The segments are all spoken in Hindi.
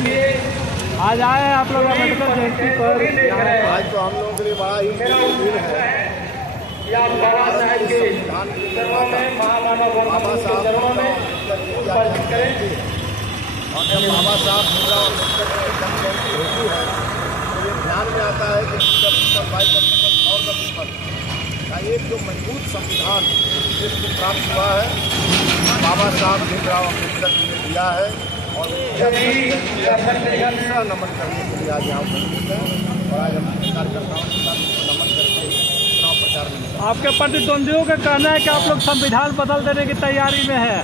आज आए हैं आप लोग अम्बेडकर जयंती पर। आज तो हम लोगों के लिए बड़ा ही दिन है। भारत के संविधान के निर्माता बाबा साहब और जब बाबा साहब भीमराव अम्बेडकर की जन्म जयंती होती है तो ये ध्यान में आता है कि का एक जो मजबूत संविधान देश को प्राप्त हुआ है बाबा साहब भीमराव अम्बेडकर जी ने दिया है और नमन करने के लिए आज यहाँ उपस्थित हैं और आज हम कार्यकर्ताओं के साथ नमन करके चुनाव प्रचार में। आपके प्रतिद्वंदियों का कहना है कि आप लोग संविधान बदल देने की तैयारी में है।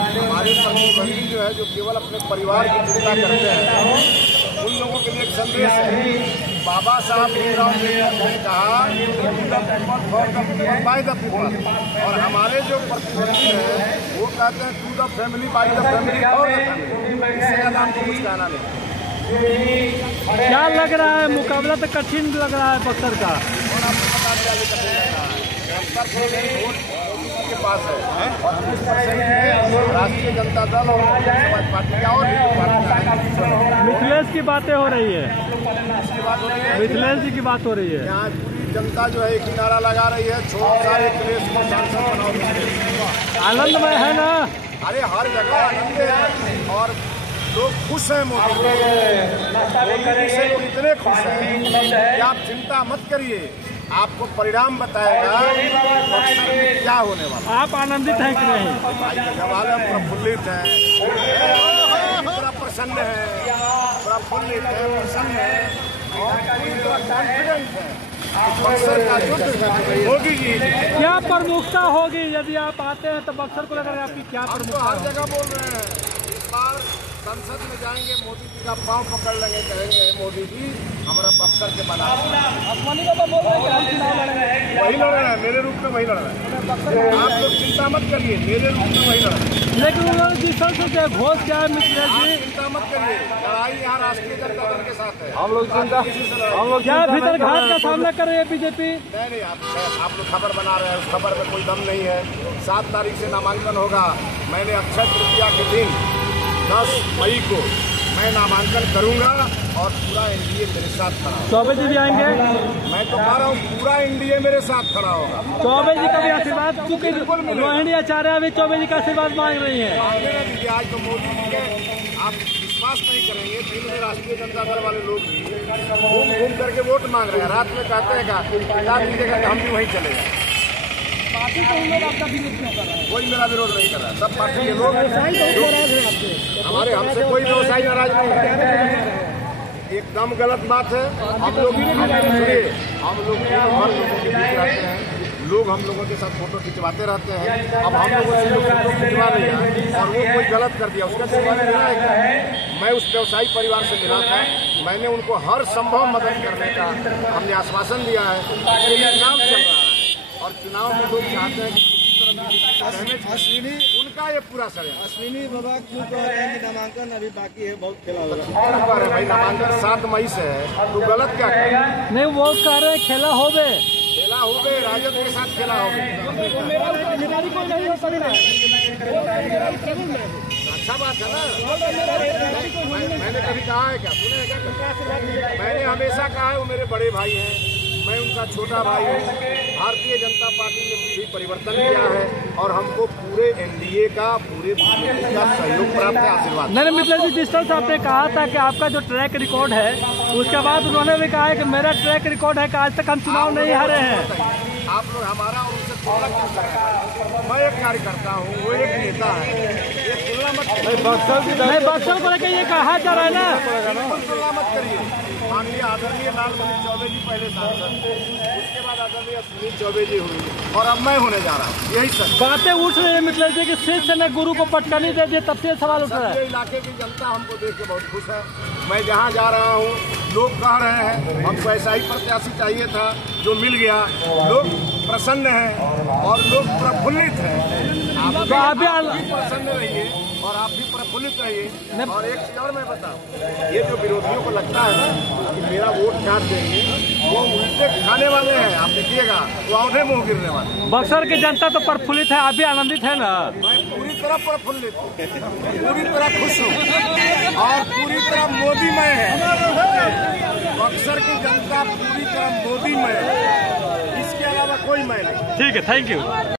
हमारे प्रतिद्वंदी जो है जो केवल अपने परिवार की चिंता करते हैं उन लोगों के लिए एक संदेश है। बाबा साहब भीमराव अम्बेडकर ने कहा बाय द पीपल और हमारे जो प्रतिद्वंदी हैं वो कहते हैं to the family by the family और इससे ज़्यादा हमको कुछ कहना नहीं। क्या लग रहा है मुकाबला तो कठिन लग रहा है बक्सर का और आपको पता चला के पास है और राष्ट्रीय जनता दल और समाज पार्टी का और मिथिलेश की बातें हो रही है। मिथिलेश जी की बात हो रही है। यहाँ पूरी जनता जो है एक ही नारा लगा रही है छोड़ो सारे अखिलेश को सांसद बनाओ। आनंदमय है ना? अरे हर जगह आनंद है और लोग खुश हैं मोदी से इतने खुश हैं कि आप चिंता मत करिए आपको परिणाम बताएगा क्या होने वाला। आप आनंदित हैं कि नहीं? भाई प्रफुल्लित हैं पूरा प्रसन्न है प्रफुल्लित है प्रसन्न है और पूरी तरह कॉन्फिडेंट है बक्सर का युद्ध होगी जी। क्या प्रमुखता होगी यदि आप आते हैं तो बक्सर को लेकर आपकी क्या प्रमुखता? हर जगह बोल रहे हैं इस बार संसद में जाएंगे मोदी जी का पांव पकड़ लेंगे कहेंगे मोदी जी हमारा बक्सर के बना वही लड़ रहे हैं मेरे रूप में वही लड़ रहे हैं। आप लोग चिंता मत करिए मेरे रूप में वही लड़ रहे हैं। लेकिन उन्होंने जिस तरह से घोष किया है मिथिलेश जी चिंता मत करिए लड़ाई यहाँ राष्ट्रीय जनता दल के साथ है। हम लोग क्या भीतर घाट का सामना कर रहे हैं बीजेपी? नहीं आप लोग खबर बना रहे हैं उस खबर में कोई दम नहीं है। 7 तारीख से नामांकन होगा। मैंने अक्षय तृतीया के दिन 10 मई को मैं नामांकन करूंगा और पूरा एनडीए मेरे साथ खड़ा होगा। चौबे जी भी आएंगे? मैं तो कह रहा हूँ पूरा एनडीए मेरे साथ खड़ा होगा। चौबे जी का भी आशीर्वाद क्योंकि रोहिणी आचार्य भी चौबे जी का आशीर्वाद मांग रही है। आज तो मोदी जी के आप विश्वास नहीं करेंगे दिन में राष्ट्रीय जनता दल वाले लोग घूम करके वोट मांग रहे हैं। रात में कहते हैं दीजिएगा हम भी वहीं चले जाए। पार्टी को लोग आपका विरोध क्यों कर रहा है? कोई मेरा विरोध नहीं कर रहा। सब पार्टी के लोग हमारे हमसे कोई व्यवसायी नाराज नहीं है। एकदम गलत बात है। हम लोग हर लोगों के बीच रहते हैं। लोग हम लोगों के साथ फोटो खिंचवाते रहते हैं। अब हम लोगों से लोग फोटो खिंचवा लिया और वो कोई गलत कर दिया उसका जिम्मेदारी मेरा है। मैं उस व्यवसायी परिवार से मिला था। मैंने उनको हर संभव मदद करने का हमने आश्वासन दिया है। चुनाव चल रहा है और चुनाव में लोग चाहते हैं कि अश्विनी उनका ये पूरा सर अश्विनी बाबा क्यों कह रहे हैं कि नामांकन अभी बाकी है बहुत खेला होगा। भाई नामांकन 7 मई से है तो गलत क्या कर नहीं वो कह रहे हैं खेला हो गए राजद के साथ खेला हो गए। अच्छा बात है ना। मैंने कभी कहा है क्या सुने क्या? मैंने हमेशा कहा है वो मेरे बड़े भाई हैं मैं उनका छोटा भाई हूँ। भारतीय जनता पार्टी ने भी परिवर्तन किया है और हमको पूरे एनडीए का पूरे का सहयोग प्राप्त है आशीर्वाद। नहीं मिथिलेश जी जिस तरह से आपने कहा था कि आपका जो ट्रैक रिकॉर्ड है उसके बाद उन्होंने भी कहा है कि मेरा ट्रैक रिकॉर्ड है कि आज तक हम चुनाव नहीं हारे हैं। आप लोग हमारा और उनसे तुलना क्यों कर रहे हैं? मैं एक कार्यकर्ता हूँ वो एक नेता है। ये तुलना मत बक्सर को लेकर ये कहा जा रहा है ना तुलना मत करिए। माननीय आदरणीय लालमणि चौबे जी पहले सांसद उसके बाद आदरणीय सुनील चौबे जी हुई और अब मैं होने जा रहा हूँ। यही सच बातें उठ रही है मिथिलेश जी कि शिष्य ने गुरु को पटकनी दे दिए तब से सवाल उठ रहा है। इलाके की जनता हमको देख के बहुत खुश है। मैं जहाँ जा रहा हूँ लोग कह रहे हैं हमको ऐसा ही प्रत्याशी चाहिए था जो मिल गया। लोग प्रसन्न हैं और लोग प्रफुल्लित हैं। आप भी प्रसन्न रहिए और आप भी प्रफुल्लित रहिए। और एक चीज और मैं बताऊं ये जो विरोधियों को लगता है कि मेरा वोट काट देंगे वो उल्टे खाने वाले हैं। आप देखिएगा वो औंधे मुंह गिरने वाले। बक्सर की जनता तो प्रफुल्लित है आप भी आनंदित है ना? मैं पूरी तरह प्रफुल्लित हूँ पूरी तरह खुश हूँ और पूरी तरह मैं है। बक्सर की जनता पूरी तरह मोदी में है, इसके अलावा कोई मैं नहीं। ठीक है, थैंक यू।